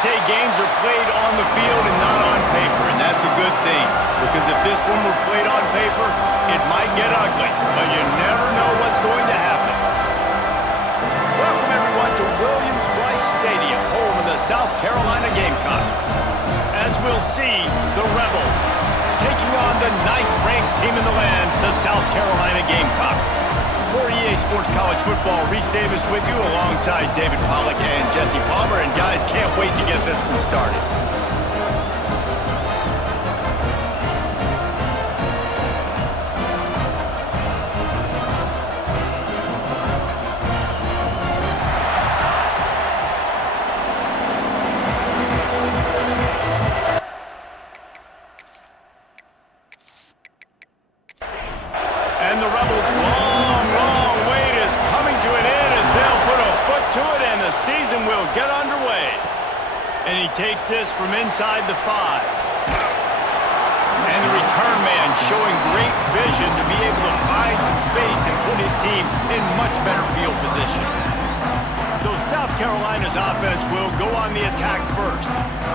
say games are played on the field and not on paper, and that's a good thing. Because if this one were played on paper, it might get ugly, but you never know what's going to happen. Welcome, everyone, to Williams-Brice Stadium, home of the South Carolina Gamecocks. As we'll see, the Rebels taking on the 9th-ranked team in the land, the South Carolina Gamecocks. For EA Sports College Football, Reese Davis with you alongside David Pollack and Jesse Palmer. And guys, can't wait to get this one started. And the Rebels' long wait is coming to an end as they'll put a foot to it and the season will get underway. And he takes this from inside the 5. And the return man showing great vision to be able to find some space and put his team in much better field position. So South Carolina's offense will go on the attack first.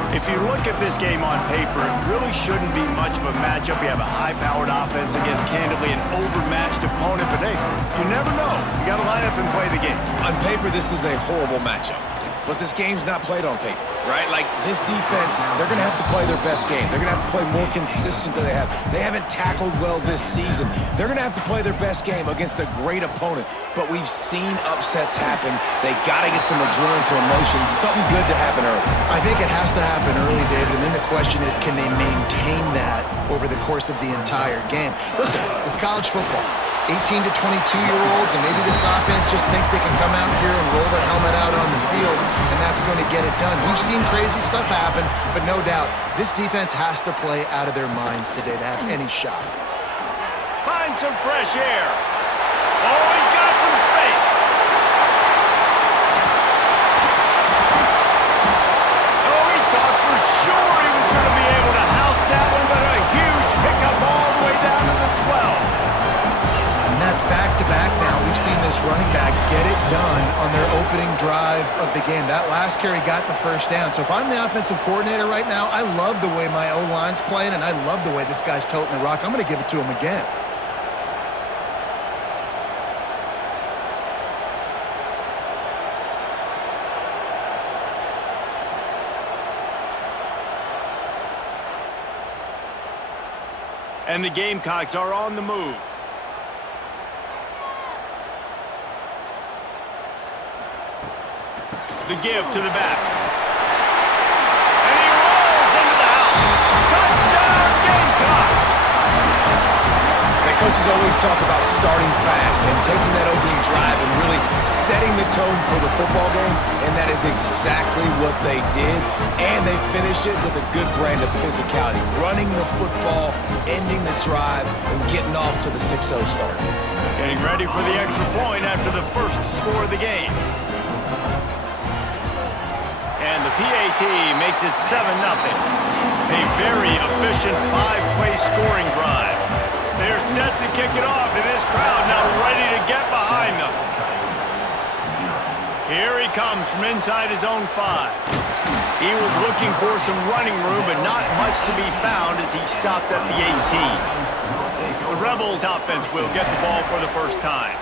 If you look at this game on paper, it really shouldn't be much of a matchup. You have a high-powered offense against, candidly, an overmatched opponent. But, hey, you never know. You got to line up and play the game. On paper, this is a horrible matchup. But this game's not played on paper, right? Like, this defense, they're going to have to play their best game. They're going to have to play more consistent than they have. They haven't tackled well this season. They're going to have to play their best game against a great opponent. But we've seen upsets happen. They got to get some adrenaline, some emotion, something good to happen early. I think it has to happen early, David, and then the question is, can they maintain that over the course of the entire game? Listen, it's college football. 18 to 22-year-olds, and maybe this offense just thinks they can come out here and roll their helmet out on the field, and that's going to get it done. We've seen crazy stuff happen, but no doubt, this defense has to play out of their minds today to have any shot. Find some fresh air. Oh, he's got some space. Oh, he thought for sure he was going to be able to house that one, but a huge pickup all the way down to the 12. And that's back-to-back now. We've seen this running back get it done on their opening drive of the game. That last carry got the first down. So if I'm the offensive coordinator right now, I love the way my O-line's playing, and I love the way this guy's toting the rock. I'm going to give it to him again. And the Gamecocks are on the move. The give to the back. And he rolls into the house. Touchdown, Gamecocks! The coaches always talk about starting fast and taking that opening drive and really setting the tone for the football game, and that is exactly what they did. And they finish it with a good brand of physicality, running the football, ending the drive, and getting off to the 6-0 start. Getting ready for the extra point after the first score of the game. And the PAT makes it 7-0. A very efficient 5-play scoring drive. They're set to kick it off, and this crowd now ready to get behind them. Here he comes from inside his own 5. He was looking for some running room, but not much to be found as he stopped at the 18. The Rebels offense will get the ball for the first time.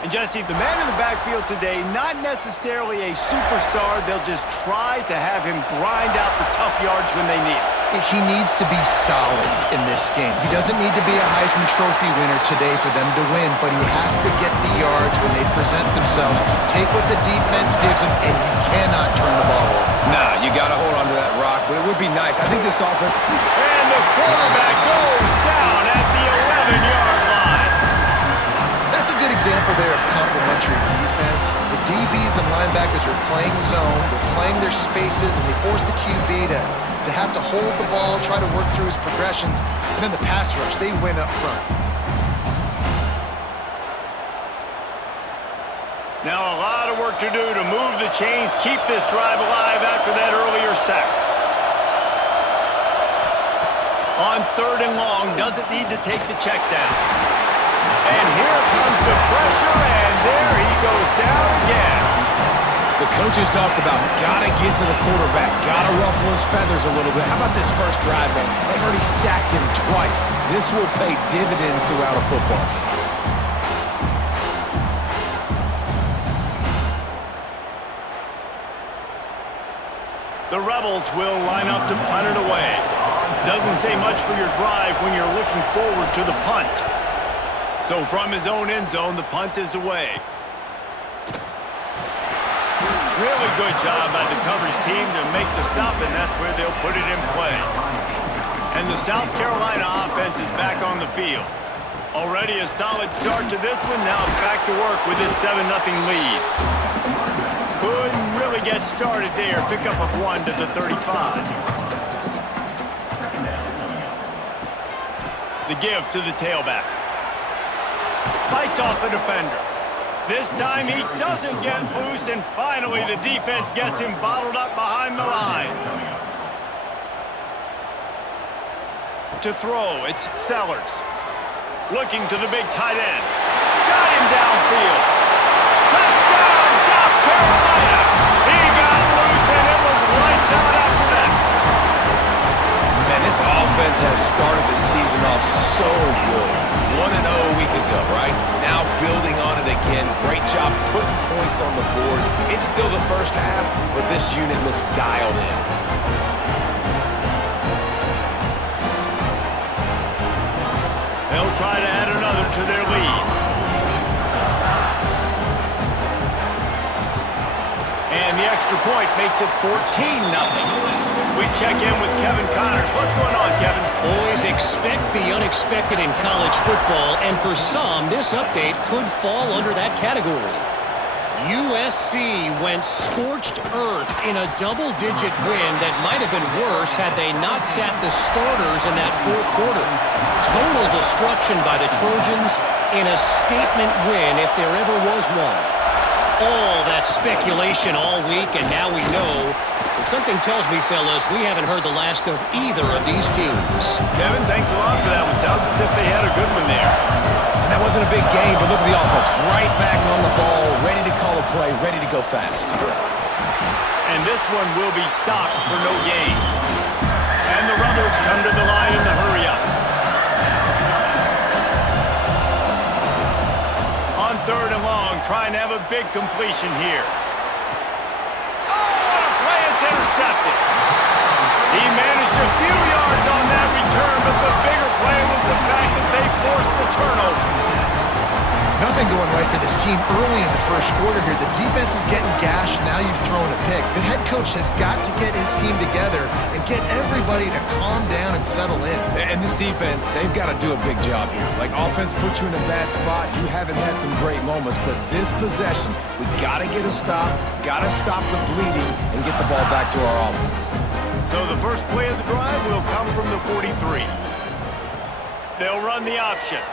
And Jesse, the man in the backfield today, not necessarily a superstar. They'll just try to have him grind out the tough yards when they need it. He needs to be solid in this game. He doesn't need to be a Heisman Trophy winner today for them to win, but he has to get the yards when they present themselves. Take what the defense gives him, and he cannot turn the ball over. Nah, you got to hold on to that rock, but it would be nice. I think this offense... And the quarterback goes down at the 11-yard line. That's a good example there of complementary defense. The DBs and linebackers are playing zone, they're playing their spaces, and they force the QB to have to hold the ball, try to work through his progressions, and then the pass rush, they win up front. Now a lot of work to do to move the chains, keep this drive alive after that earlier sack. On 3rd and long, doesn't need to take the check down. And here comes the pressure, and there he goes down again. The coaches talked about gotta get to the quarterback, gotta ruffle his feathers a little bit. How about this first drive, man? They've already sacked him twice. This will pay dividends throughout a football game. The Rebels will line up to punt it away. Doesn't say much for your drive when you're looking forward to the punt. So from his own end zone, the punt is away. Really good job by the coverage team to make the stop, and that's where they'll put it in play. And the South Carolina offense is back on the field. Already a solid start to this one. Now it's back to work with this 7-0 lead. Couldn't really get started there. Pick up of 1 to the 35. The give to the tailback. Fights off a defender. This time he doesn't get loose, and finally the defense gets him bottled up behind the line. To throw, it's Sellers. Looking to the big tight end. Got him downfield. Touchdown, South Carolina! He got loose, and it was lights out after that. Man, this offense has started the season off so good. 1-0 a week ago, right? Now building on it again. Great job putting points on the board. It's still the first half, but this unit looks dialed in. They'll try to add another to their lead. And the extra point makes it 14-0. We check in with Kevin Connors. What's going on, Kevin? Always expect the unexpected in college football, and for some, this update could fall under that category. USC went scorched earth in a double-digit win that might have been worse had they not sat the starters in that fourth quarter. Total destruction by the Trojans in a statement win if there ever was one. All that speculation all week, and now we know. But something tells me, fellas, we haven't heard the last of either of these teams. Kevin, thanks a lot for that one. Sounds as if they had a good one there. And that wasn't a big game, but look at the offense. Right back on the ball, ready to call a play, ready to go fast. And this one will be stopped for no gain. And the Rebels come to the line in the hurry up. On 3rd and long, trying to have a big completion here. Oh, what a play! It's intercepted. He managed a few yards on that return, but the bigger play was the fact that they forced the turnover. Nothing going right for this team early in the first quarter here. The defense is getting gashed, and now you've thrown a pick. The head coach has got to get his team together and get everybody to calm down and settle in. And this defense, they've got to do a big job here. Like, offense puts you in a bad spot. You haven't had some great moments, but this possession, we got to get a stop, got to stop the bleeding, and get the ball back to our offense. So the first play of the drive will come from the 43. They'll run the option.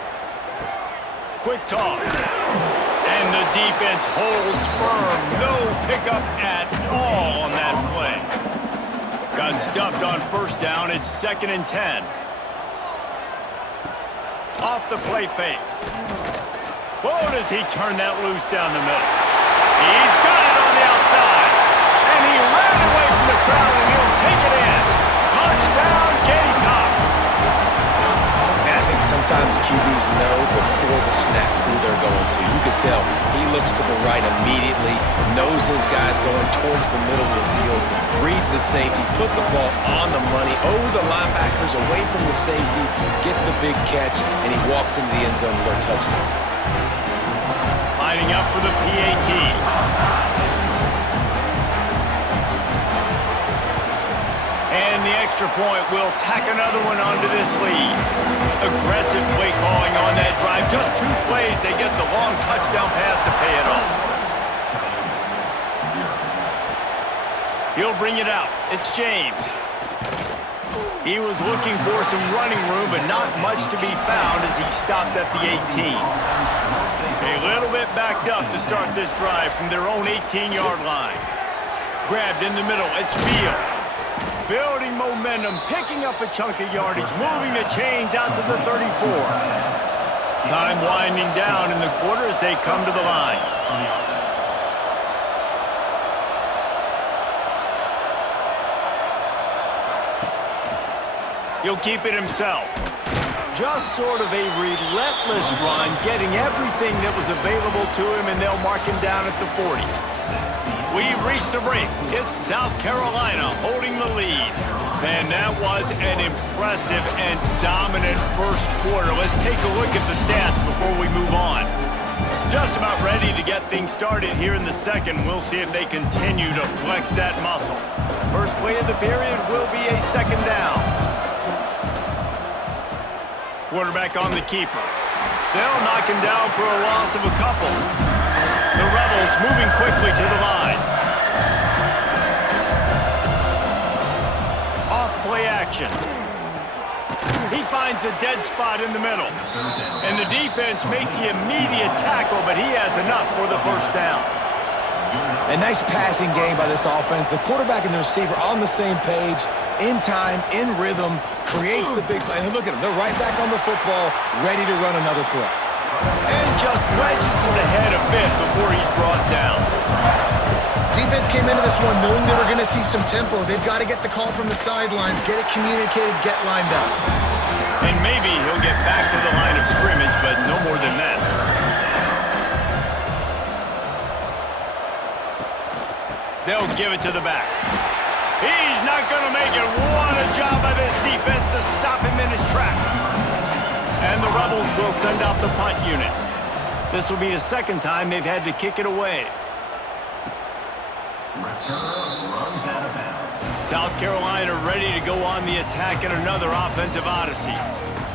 Quick toss. And the defense holds firm. No pickup at all on that play. Got stuffed on first down. It's 2nd and 10. Off the play fake. Oh, does he turn that loose down the middle? He's got it on the outside. And he ran away from the crowd, and he'll take it in. Touchdown, Gamecocks. And I think sometimes QBs know before the snap who they're going to. You could tell he looks to the right immediately, knows his guy's going towards the middle of the field, reads the safety, put the ball on the money, over the linebackers, away from the safety, gets the big catch, and he walks into the end zone for a touchdown. Lining up for the PAT. And the extra point will tack another one onto this lead. Aggressive play calling on that drive. Just 2 plays, they get the long touchdown pass to pay it off. He'll bring it out. It's James. He was looking for some running room, but not much to be found as he stopped at the 18. A little bit backed up to start this drive from their own 18-yard line. Grabbed in the middle. It's Beal. Building momentum, picking up a chunk of yardage, moving the chains out to the 34. Time winding down in the quarter as they come to the line. He'll keep it himself. Just sort of a relentless run, getting everything that was available to him, and they'll mark him down at the 40. We've reached the break. It's South Carolina holding the lead. Man, that was an impressive and dominant first quarter. Let's take a look at the stats before we move on. Just about ready to get things started here in the second. We'll see if they continue to flex that muscle. First play of the period will be a second down. Quarterback on the keeper. They'll knock him down for a loss of a couple. The Rebels moving quickly to the line. Off play action. He finds a dead spot in the middle. And the defense makes the immediate tackle, but he has enough for the first down. A nice passing game by this offense. The quarterback and the receiver on the same page, in time, in rhythm, creates the big play. And look at them. They're right back on the football, ready to run another play. And just wedges it ahead a bit before he's brought down. Defense came into this one knowing they were going to see some tempo. They've got to get the call from the sidelines, get it communicated, get lined up. And maybe he'll get back to the line of scrimmage, but no more than that. They'll give it to the back. He's not going to make it. What a job by this defense to stop him in his tracks. And the Rebels will send out the punt unit. This will be the second time they've had to kick it away. South Carolina ready to go on the attack in another offensive odyssey.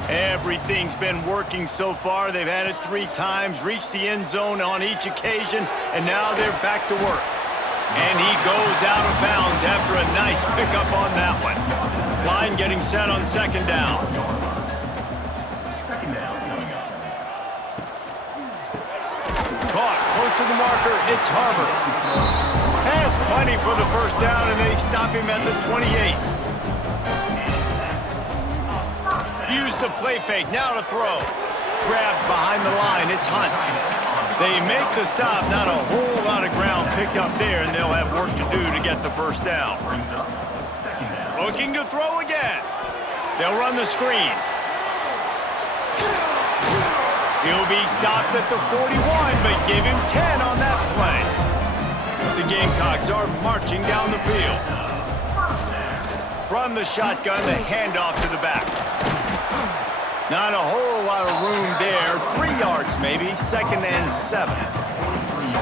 Everything's been working so far. They've had it 3 times, reached the end zone on each occasion, and now they're back to work. And he goes out of bounds after a nice pickup on that one. Line getting set on second down. Caught close to the marker. It's Harbor. Has plenty for the first down, and they stop him at the 28. Use the play fake. Now to throw. Grabbed behind the line. It's Hunt. They make the stop. Not a whole lot of ground picked up there, and they'll have work to do to get the first down. Looking to throw again. They'll run the screen. He'll be stopped at the 41, but give him 10 on that play. The Gamecocks are marching down the field. From the shotgun, the handoff to the back. Not a whole lot of room there. 3 yards maybe, second and 7.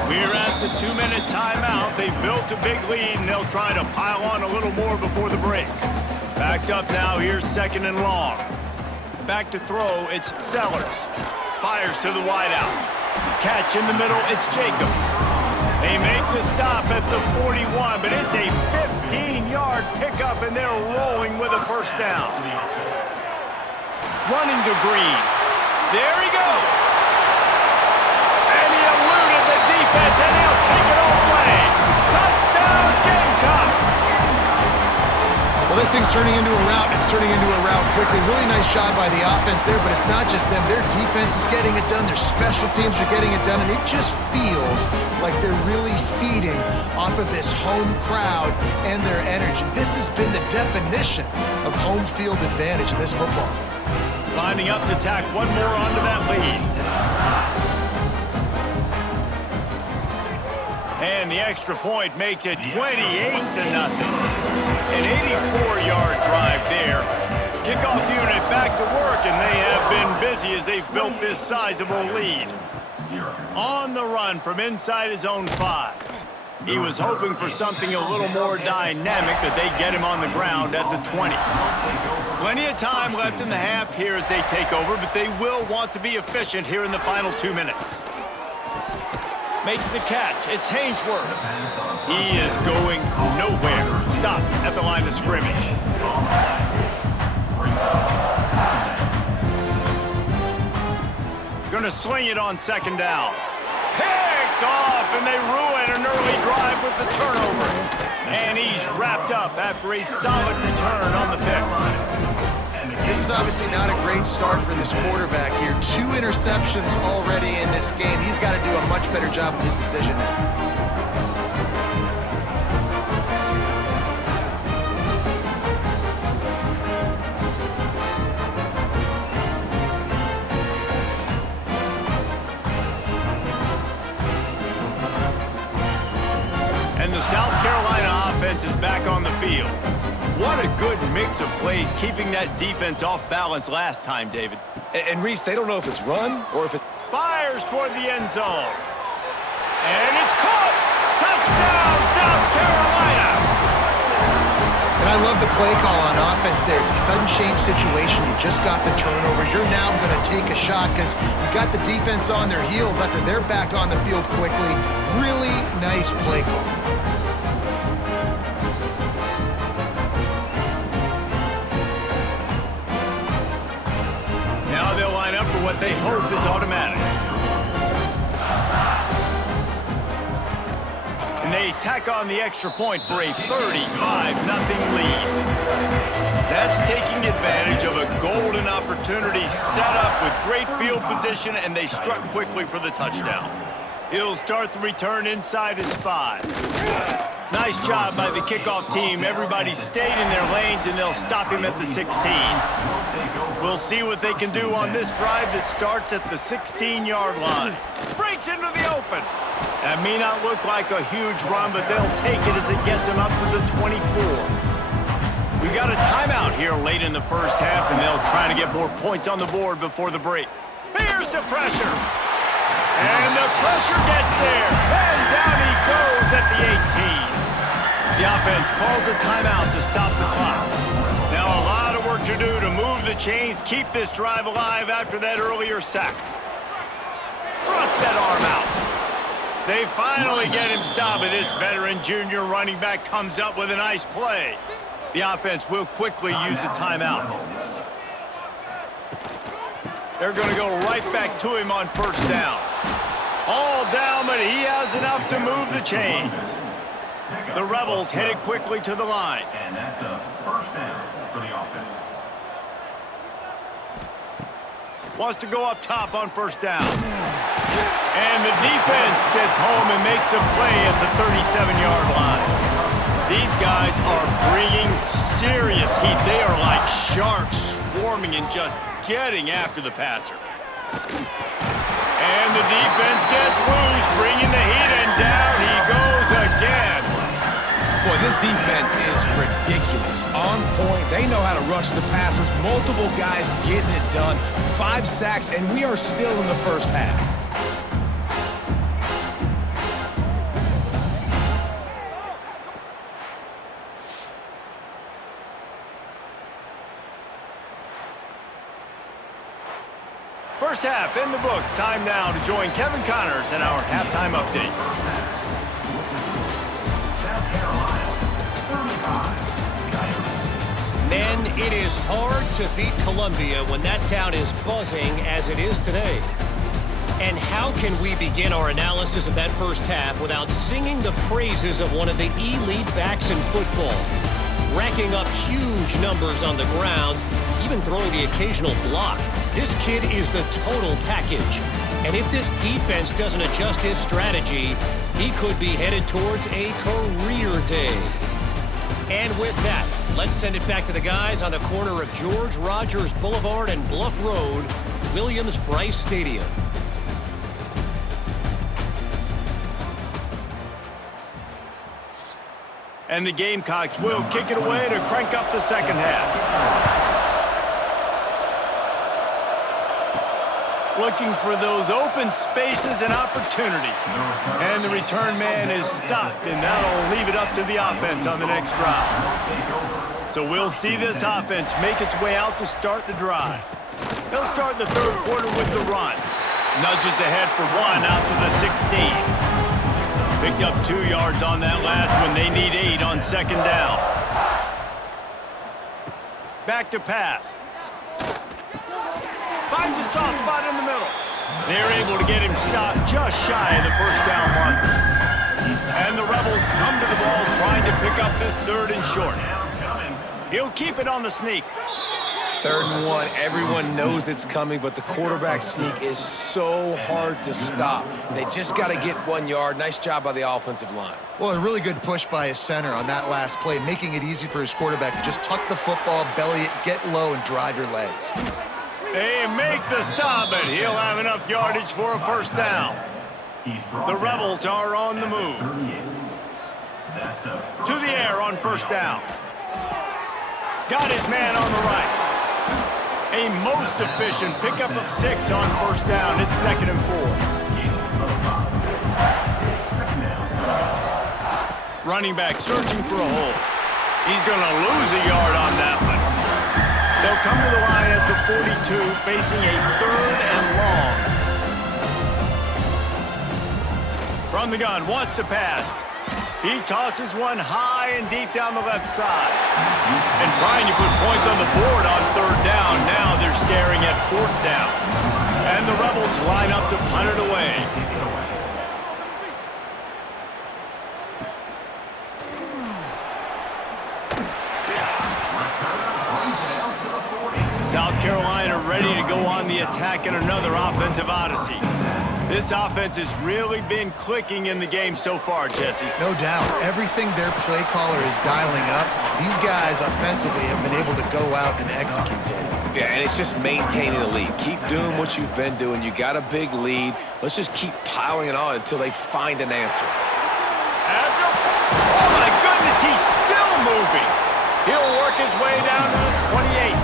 We're at the 2-minute timeout. They've built a big lead, and they'll try to pile on a little more before the break. Backed up now, here's second and long. Back to throw, it's Sellers. Fires to the wideout. Catch in the middle, it's Jacobs. They make the stop at the 41, but it's a 15-yard pickup, and they're rolling with a first down. Running to Green. There he goes. And he eluded the defense, and he'll take it all the way. Touchdown, Gamecocks. Well, this thing's turning into a rout. It's turning into a rout quickly. Really nice job by the offense there, but it's not just them. Their defense is getting it done. Their special teams are getting it done, and it just feels like they're really feeding off of this home crowd and their energy. This has been the definition of home field advantage in this football. Lining up to tack one more onto that lead. And the extra point makes it 28-0. An 84-yard drive there. Kickoff unit back to work, and they have been busy as they've built this sizable lead. On the run from inside his own 5. He was hoping for something a little more dynamic, but they get him on the ground at the 20. Plenty of time left in the half here as they take over, but they will want to be efficient here in the final 2 minutes. Makes the catch. It's Hainsworth. He is going nowhere. Stop at the line of scrimmage. Gonna sling it on second down. Picked off, and they ruin an early drive with the turnover. And he's wrapped up after a solid return on the pick. This is obviously not a great start for this quarterback here. 2 interceptions already in this game. He's got to do a much better job with his decision making. field. What a good mix of plays, keeping that defense off balance last time, David. And Reese, they don't know if it's run or if it's... Fires toward the end zone. And it's caught! Touchdown, South Carolina! And I love the play call on offense there. It's a sudden change situation. You just got the turnover. You're now going to take a shot because you got the defense on their heels after they're back on the field quickly. Really nice play call. Now they'll line up for what they hope is automatic. And they tack on the extra point for a 35-0 lead. That's taking advantage of a golden opportunity set up with great field position, and they struck quickly for the touchdown. He'll start the return inside his 5. Nice job by the kickoff team. Everybody stayed in their lanes, and they'll stop him at the 16. We'll see what they can do on this drive that starts at the 16-yard line. Breaks into the open. That may not look like a huge run, but they'll take it as it gets them up to the 24. We got a timeout here late in the first half, and they'll try to get more points on the board before the break. Here's the pressure. And the pressure gets there. And down he goes at the 18. The offense calls a timeout to stop the clock. Now a lot of work to do to move the chains, keep this drive alive after that earlier sack. Thrust that arm out. They finally get him stopped, and this veteran junior running back comes up with a nice play. The offense will quickly use a timeout. They're going to go right back to him on first down. All down, but he has enough to move the chains. The Rebels headed quickly to the line. And that's a first down for the offense. Wants to go up top on first down. And the defense gets home and makes a play at the 37-yard line. These guys are bringing serious heat. They are like sharks swarming and just getting after the passer. And the defense gets loose, bringing the heat, and down he goes again. Boy, this defense is ridiculous. On point. They know how to rush the passers. Multiple guys getting it done. 5 sacks, and we are still in the first half. First half in the books. Time now to join Kevin Connors in our halftime update. South Carolina, 35. Men, it is hard to beat Columbia when that town is buzzing as it is today. And how can we begin our analysis of that first half without singing the praises of one of the elite backs in football? Racking up huge numbers on the ground, even throwing the occasional block. This kid is the total package. And if this defense doesn't adjust his strategy, he could be headed towards a career day. And with that, let's send it back to the guys on the corner of George Rogers Boulevard and Bluff Road, Williams-Brice Stadium. And the Gamecocks will kick it away to crank up the second half. Looking for those open spaces and opportunity. And the return man is stopped, and that'll leave it up to the offense on the next drive. So we'll see this offense make its way out to start the drive. They'll start the third quarter with the run. Nudges ahead for 1 out to the 16. Picked up 2 yards on that last one. They need 8 on second down. Back to pass. Finds a soft spot in the middle. They're able to get him stopped just shy of the first down marker. And the Rebels come to the ball trying to pick up this 3rd and short. He'll keep it on the sneak. 3rd and 1. Everyone knows it's coming, but the quarterback sneak is so hard to stop. They just got to get 1 yard. Nice job by the offensive line. Well, a really good push by his center on that last play, making it easy for his quarterback to just tuck the football, belly it, get low, and drive your legs. They make the stop, but he'll have enough yardage for a first down. The Rebels are on the move. That's a To the air on first down. Got his man on the right. A most efficient pickup of 6 on first down. It's 2nd and 4. Running back searching for a hole. He's going to lose a yard on that one. They'll come to the line at the 42, facing a 3rd and long. From the gun, wants to pass. He tosses one high and deep down the left side. And trying to put points on the board on 3rd down. Now they're staring at 4th down. And the Rebels line up to punt it away. South Carolina ready to go on the attack in another offensive odyssey. This offense has really been clicking in the game so far, Jesse. No doubt. Everything their play caller is dialing up, these guys offensively have been able to go out and execute. Yeah, and it's just maintaining the lead. Keep doing what you've been doing. You got a big lead. Let's just keep piling it on until they find an answer. Oh, my goodness, he's still moving. He'll work his way down to the 28.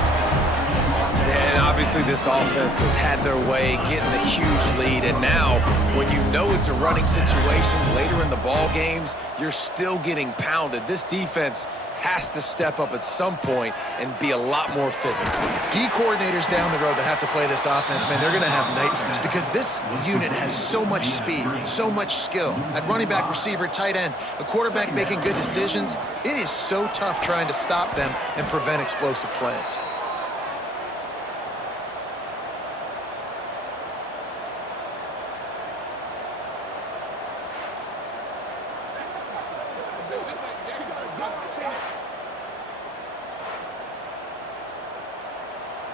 And obviously this offense has had their way, getting the huge lead. And now, when you know it's a running situation later in the ball games, you're still getting pounded. This defense has to step up at some point and be a lot more physical. D coordinators down the road that have to play this offense, man, they're going to have nightmares because this unit has so much speed and so much skill. At running back, receiver, tight end, a quarterback making good decisions, it is so tough trying to stop them and prevent explosive plays.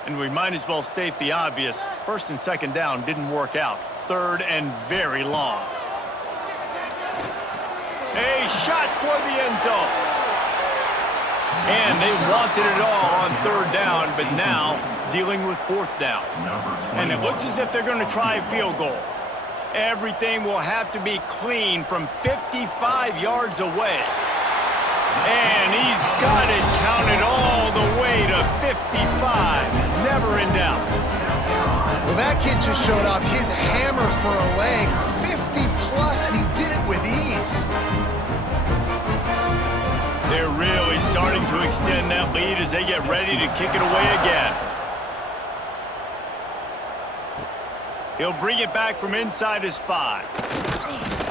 And we might as well state the obvious. 1st and 2nd down didn't work out. 3rd and very long. A shot toward the end zone. And they wanted it all on 3rd down, but now dealing with 4th down. And it looks as if they're going to try a field goal. Everything will have to be clean from 55 yards away. And he's got it counted all the way to 55. Never in doubt. Well, that kid just showed off his hammer for a leg. 50-plus, and he did it with ease. They're really starting to extend that lead as they get ready to kick it away again. He'll bring it back from inside his 5.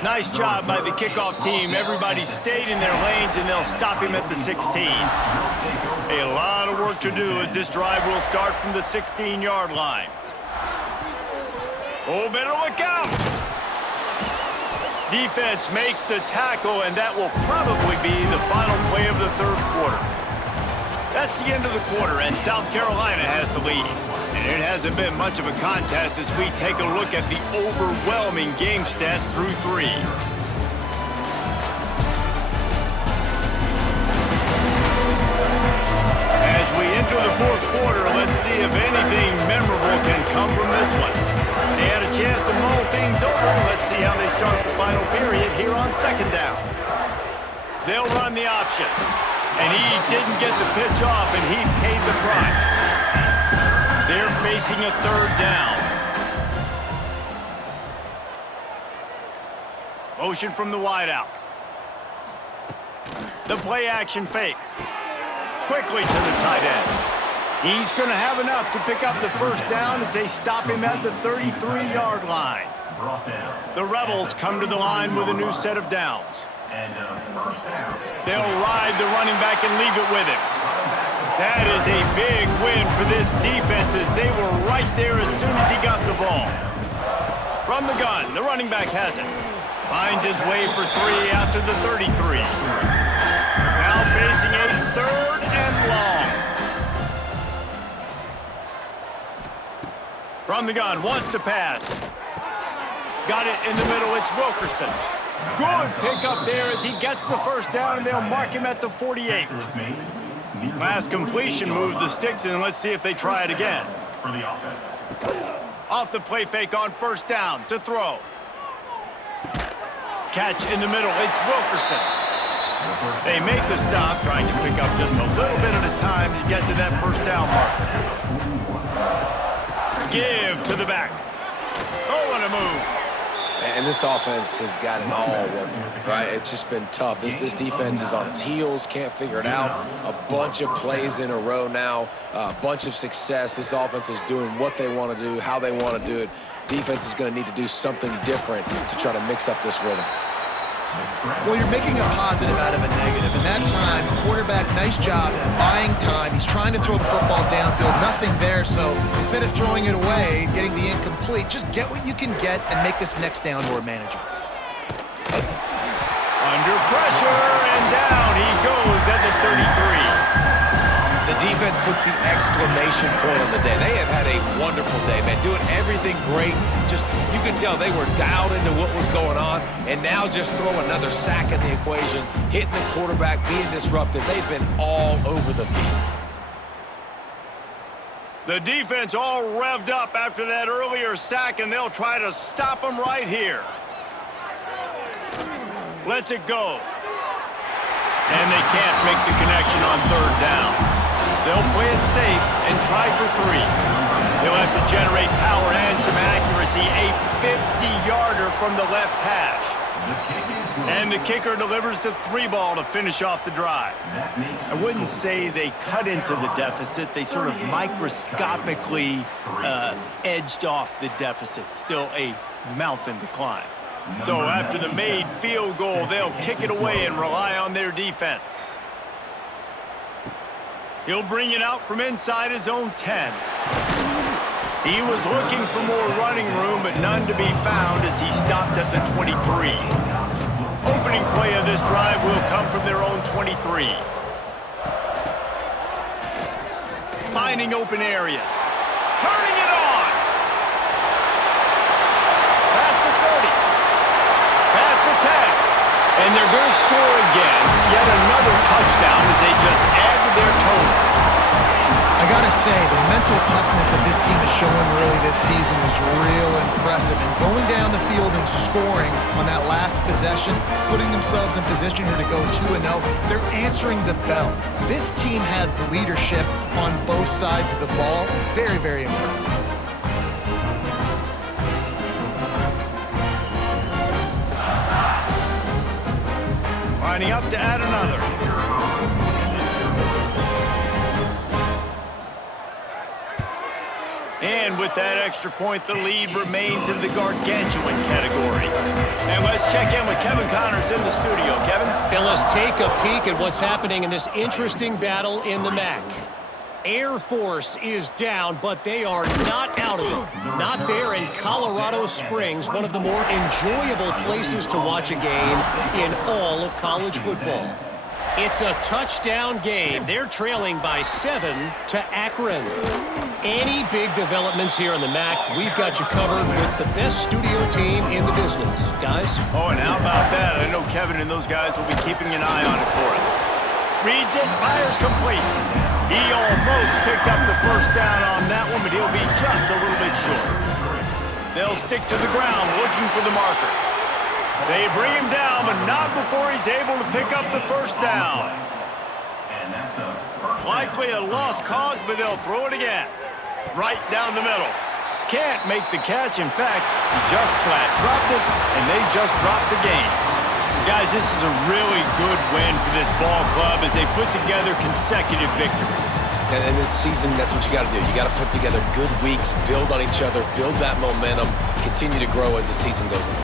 Nice job by the kickoff team. Everybody stayed in their lanes, and they'll stop him at the 16. A lot of work to do as this drive will start from the 16-yard line. Oh, better look out! Defense makes the tackle, and that will probably be the final play of the 3rd quarter. That's the end of the quarter, and South Carolina has the lead. And it hasn't been much of a contest as we take a look at the overwhelming game stats through 3. As we enter the 4th quarter, let's see if anything memorable can come from this one. They had a chance to mull things over. Let's see how they start the final period here on 2nd down. They'll run the option. And he didn't get the pitch off, and he paid the price. They're facing a 3rd down. Motion from the wideout. The play action fake. Quickly to the tight end. He's going to have enough to pick up the 1st down as they stop him at the 33-yard line. The Rebels come to the line with a new set of downs. They'll ride the running back and leave it with him. That is a big win for this defense as they were right there as soon as he got the ball. From the gun, the running back has it. Finds his way for 3 out to the 33. Now facing a 3rd and long. From the gun, wants to pass. Got it in the middle, it's Wilkerson. Good pickup there as he gets the 1st down, and they'll mark him at the 48. Last completion moved the sticks, and let's see if they try it again. Off the play fake on 1st down to throw. Catch in the middle, it's Wilkerson. They make the stop, trying to pick up just a little bit at a time to get to that first down marker. Give to the back. Oh, and a move. And this offense has got it all working, right? It's just been tough. This defense is on its heels, can't figure it out. A bunch of plays in a row now, a bunch of success. This offense is doing what they want to do, how they want to do it. Defense is going to need to do something different to try to mix up this rhythm. Well, you're making a positive out of a negative. In that time, quarterback, nice job buying time. He's trying to throw the football downfield. Nothing there, so instead of throwing it away, getting the incomplete, just get what you can get and make this next down more manageable. Under pressure, and down he goes at the 33. The defense puts the exclamation point on the day. They have had a wonderful day, man, doing everything great. Just, you can tell they were dialed into what was going on, and now just throw another sack in the equation, hitting the quarterback, being disruptive. They've been all over the field. The defense all revved up after that earlier sack, and they'll try to stop him right here. Lets it go. And they can't make the connection on third down. They'll play it safe and try for 3. They'll have to generate power and some accuracy. A 50-yarder from the left hash. And the kicker delivers the 3 ball to finish off the drive. I wouldn't say they cut into the deficit. They sort of microscopically edged off the deficit. Still a mountain to climb. So after the made field goal, they'll kick it away and rely on their defense. He'll bring it out from inside his own 10. He was looking for more running room, but none to be found as he stopped at the 23. Opening play of this drive will come from their own 23. Finding open areas. Turning it on! Past the 30. Past the 10. And they're going to score again. Yet another touchdown as they just add to their total. I gotta say, the mental toughness that this team is showing early this season is real impressive. And going down the field and scoring on that last possession, putting themselves in position here to go 2-0, they're answering the bell. This team has leadership on both sides of the ball. Very, very impressive. Lining up to add another. And with that extra point, the lead remains in the gargantuan category. And let's check in with Kevin Connors in the studio. Kevin? Phyllis, take a peek at what's happening in this interesting battle in the MAC. Air Force is down, but they are not out of it. Not there in Colorado Springs, one of the more enjoyable places to watch a game in all of college football. It's a touchdown game. They're trailing by 7 to Akron. Any big developments here in the MAC, we've got you covered with the best studio team in the business. Guys? Oh, and how about that? I know Kevin and those guys will be keeping an eye on it for us. Reads it, fires complete. He almost picked up the first down on that one, but he'll be just a little bit short. They'll stick to the ground looking for the marker. They bring him down, but not before he's able to pick up the first down. Likely a lost cause, but they'll throw it again. Right down the middle. Can't make the catch. In fact, he just flat dropped it, and they just dropped the game. Guys, this is a really good win for this ball club as they put together consecutive victories. And this season, that's what you got to do. You got to put together good weeks, build on each other, build that momentum, continue to grow as the season goes on.